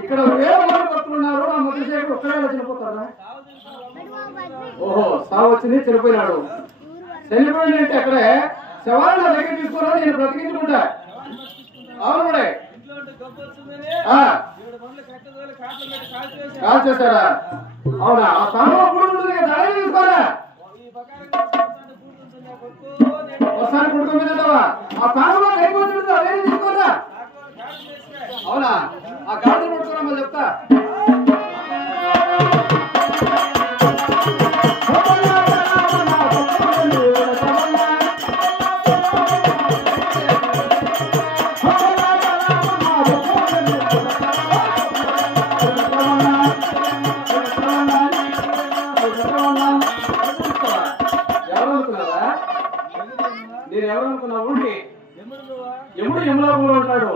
ఇక్కడ వేరే వాళ్ళు పట్టుకున్నారు ఆ ముద్రశేఖర్ ఒక్కడే చనిపోతారా? ఓహో, సావు వచ్చింది, చనిపోయినాడు. చనిపోయినంటే అక్కడే శవాన్ని నా దగ్గర తీసుకోరా, నేను బ్రతికించుకుంటా. అవును కాల్ చేశారా? అవునా? ఆ స్థానంలో కూడా ఉంటుంది కదా, దాని తీసుకోరా. ఒకసారి కుడుకు మీద ఆ స్థానంలో అయిపోతుంది, అదే తీసుకోరా. అవునా? ఆ గాడిని పట్టుకున్నా చెప్తా. ఎవరనుకున్నావా? నేను ఎవరనుకున్నా? ఉండి ఎప్పుడు యములోకంలో ఉంటాడు.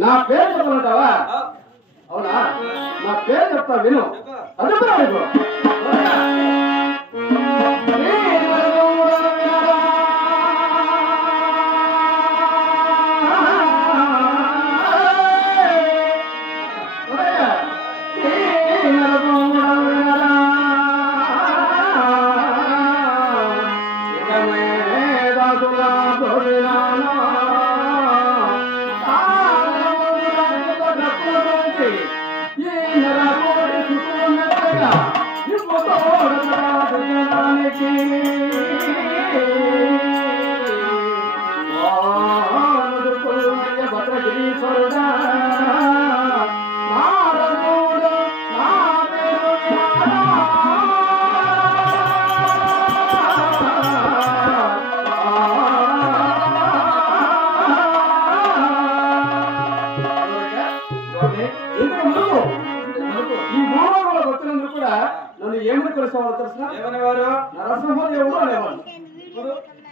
నా పేరు చెప్పమంటావా? అవునా? నా పేరు చెప్తా, విను. అదుపు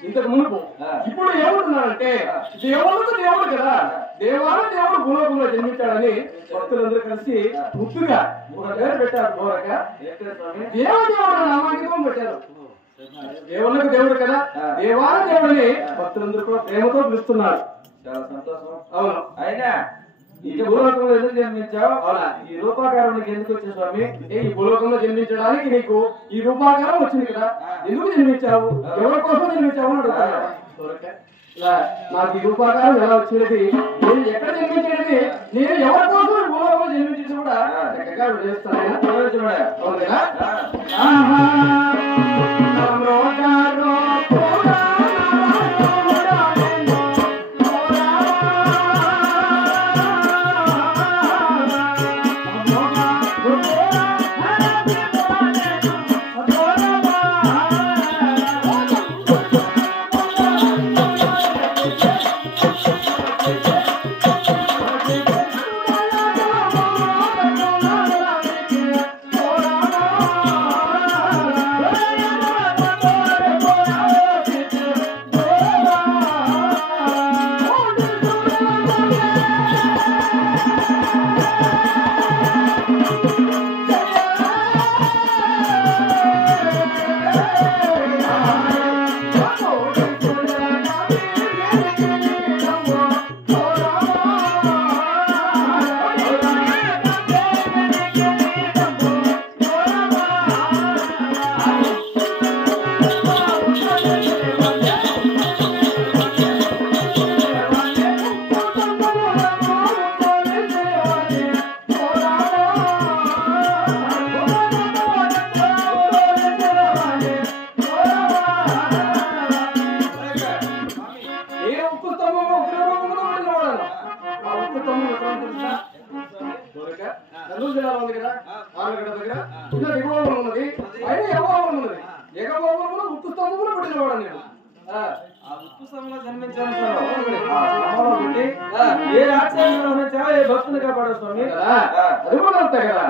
ఇంతకు మునుపు. ఇప్పుడు ఏమంటున్నారంటే దేవుడు దేవుడు కదా, దేవాల దేవుడు భూలోకంలో జన్మించాడని భక్తులందరూ కలిసి ముద్దుగా ఒక పేరు పెట్టారు. దేవదేవుడు నామాంకితం పెట్టారు. దేవుళ్ళకి దేవుడు కదా, దేవాల దేవుడిని భక్తులందరూ కూడా ప్రేమతో పిలుస్తున్నారు. చాలా సంతోషం. అవును. అయినా ఈ భూలోకంలో ఎందుకు జన్మించావు? అవునా, ఈ రూపాకారం ఎందుకు వచ్చింది స్వామి? ఈ భూలోకంలో జన్మించడానికి నీకు ఈ రూపాకారం వచ్చింది కదా, ఎందుకు జన్మించావు, ఎవరి కోసం జన్మించావు అని అడుగుతున్నా. నాకు ఈ రూపాకారం ఎలా వచ్చినది, నేను ఎక్కడ జన్మించినది, నేను ఎవరి కోసం ఈ భూలోకంలో జన్మించి కూడా చక్కగా వివరిస్తాను. అవును కదా. ఏ రాజ్యాంగం ఏ భక్తులు కాపాడు స్వామి? అది కూడా అంతే కదా.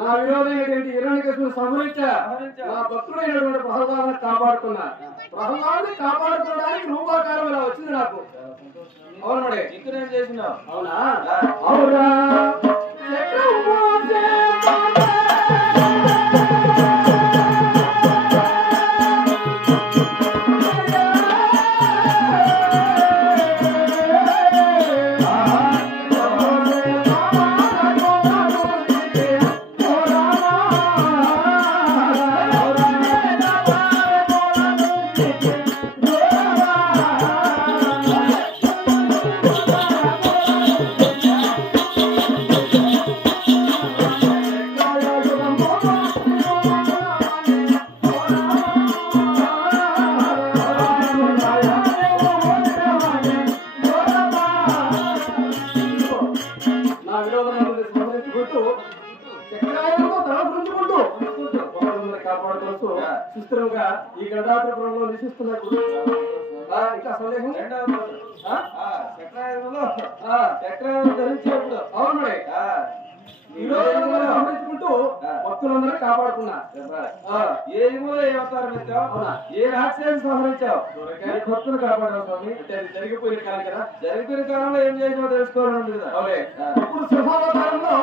నా విరోధమైనటువంటి హిరణ్యకశిపుని సంహరించా, నా భక్తుడైనటువంటి ప్రహ్లాదుని కాపాడుకున్నా. ప్రహ్లాదుని కాపాడుకోవడానికి రూపాకారం ఇలా వచ్చింది నాకు. అవును మరి ఇక్కడ ఏం చేసినావు? అవునా? అవునా. సుస్థిరంగా ఈ గండాపురంలో నివసిస్తున్నప్పుడు ఇంకా సందేహం చక్రాయుధం ధరించేప్పుడు అవును సంహరించుకుంటూ భక్తులందరూ కాపాడుకున్నా. ఏ యుగంలో ఏ అవతారం ఎత్తావు? ఏ రాక్షసాన్ని సంహరించావు? ఏ భక్తులు కాపాడావు స్వామి? అది జరిగిపోయిన కాలం కదా. జరిగిపోయిన కాలంలో ఏం చేసినావు తెలుసుకోవాలని కదా. ఇప్పుడు సింహావతారంలో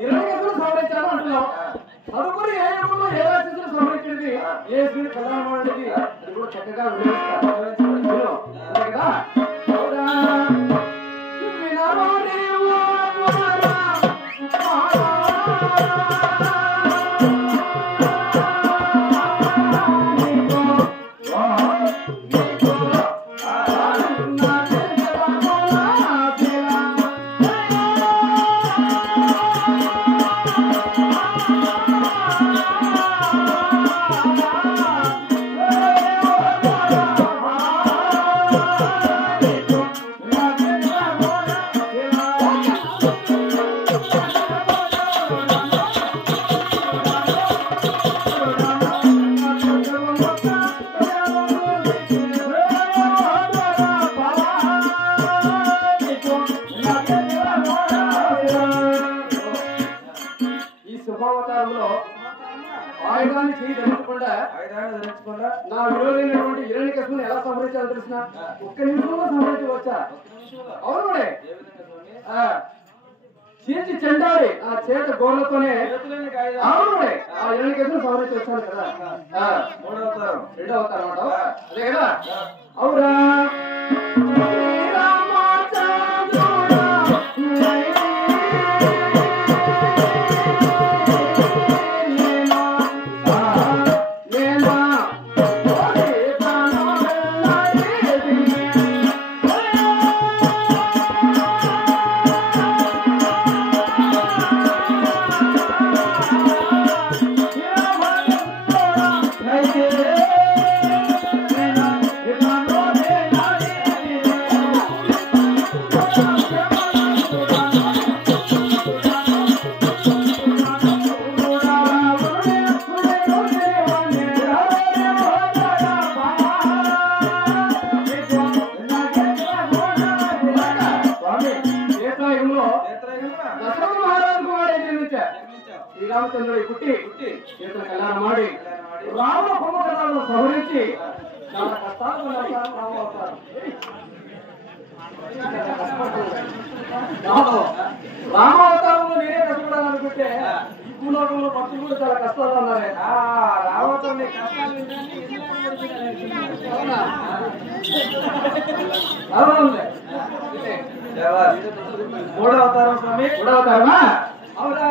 హిరణ్యకశిపుని సంహరించాను అంటున్నావు. తదుపరి ఏ యుగంలో ఏ రాక్షసుని సంహరించేది, ఏ స్త్రీని కళ్యాణం అనేది అది కూడా చక్కగా వివరిస్తాను కదా. అవతారంలో ఆయుధాన్ని ధరించకుండా నా విలువైనటువంటి హిరణ్యకశిపుని ఎలా సంహరించాలో తెలిసిన ఒక్క నిమిషంలో సంహరించవచ్చా? అవును చీల్చి చెండాలి ఆ చేత గోర్లతోనే అవును ఆ హిరణ్యకశిపుని సంహరించి వచ్చాను కదా. రెండో అవతారం అన్నమాట. అదే కదా. అవురా శ్రీరామచంద్రుడి పుట్టి చేతుల కళ్యాణం మాడి రాముల కుంభకర్ణాలను సంహరించి చాలా కష్టాలు రామావతారంలో నేనే కష్టపడాలని అనుకుంటే ఈ భూలోకంలో భక్తులు కూడా చాలా కష్టాలు ఉన్నారే. రామచంద్రుడి కష్టాలు మూడో అవతారం స్వామి. మూడో అవతారమా? అవునా.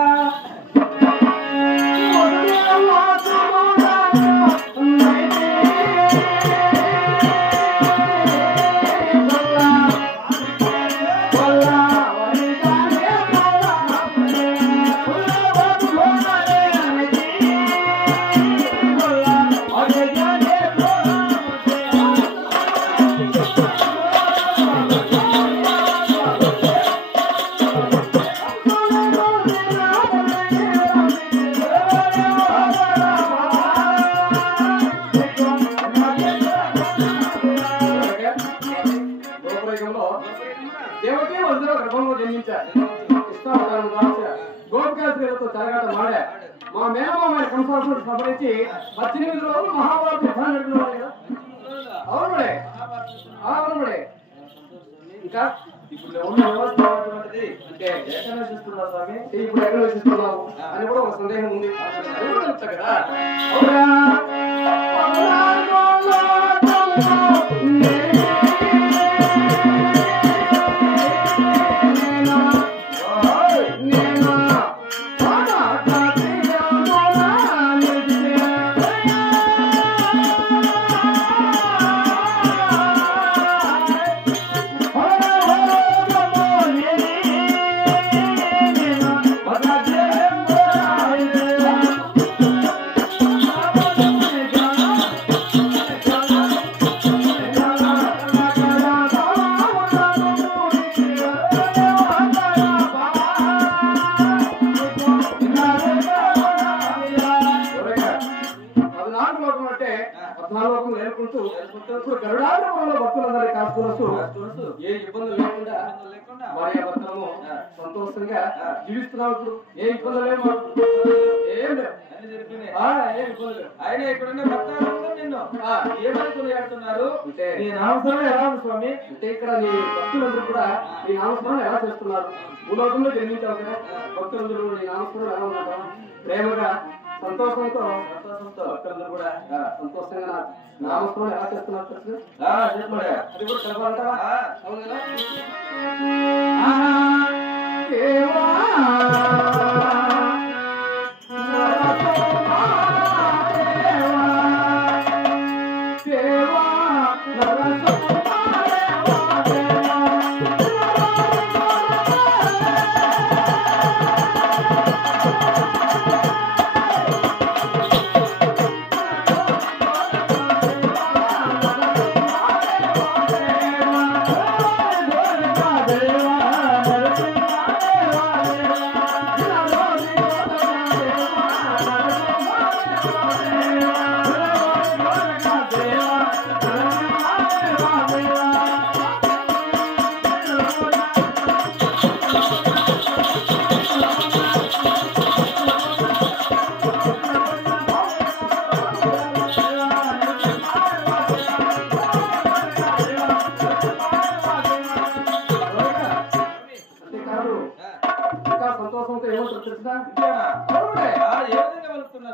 గోపికాశ్రీలతో చెలగాట మాడా మా మేనమామ కంసాసుడు సంహరించి 18 రోజులు మహాభారత యుద్ధాన్ని నడిపినవాడు కదా. అవునుడే అవునుడే. ఇంకా ఇప్పుడు ఉన్న వ్యవస్థ అంటే ఎక్కడ చూస్తున్నావు స్వామి? ఇప్పుడు ఎక్కడ చూస్తున్నావు అని కూడా ఒక సందేహం ఉంది. కదా అవునా. గరుడాపురంలో భక్తులందరికీ కాసుకొస్తూ ఏ ఇబ్బందులు లేకుండా భార్య భర్తలము సంతోషంగా జీవిస్తున్నాం. ఇప్పుడు ఏ ఇబ్బందులు లేవు, ఏం లేవు. ఆయన ఇక్కడున్న భక్తులందరూ నిన్ను ఏమనుకుని ఆడుతున్నారు అంటే నీ నామస్మరణ ఎలా ఉంది స్వామి? అంటే ఇక్కడ నీ భక్తులందరూ కూడా నీ నామస్మరణ ఎలా చేస్తున్నారు? భూలోకంలో జన్మించావు కదా, భక్తులందరూ నీ నామస్మరణ ఎలా ఉన్నారు? ప్రేమగా సంతోషంతో భక్తులందరూ కూడా సంతోషంగా నామస్మరణ ఎలా చేస్తున్నారు? అది కూడా చెప్పాలంటావా? అవును కదా.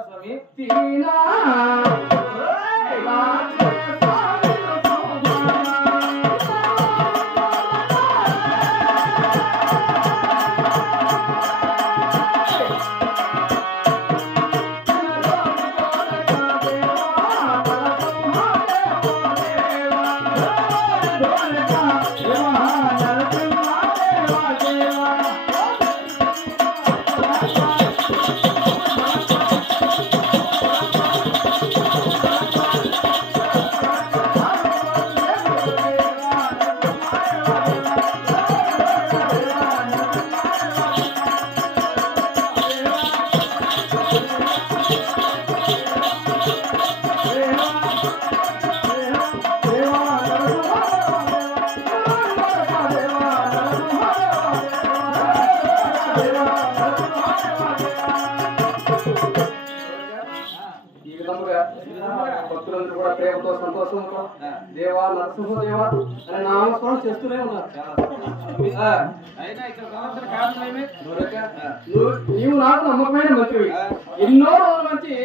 స్వామి తీనా భక్తులందరూ కూడా ప్రేమతో సంతోషంతో దేవా నరసింహదేవా అని నామస్మరణ చేస్తూనే ఉన్నారు. నీవు నాకు నమ్మకమైన మంత్రివి, ఎన్నో రోజుల నుంచి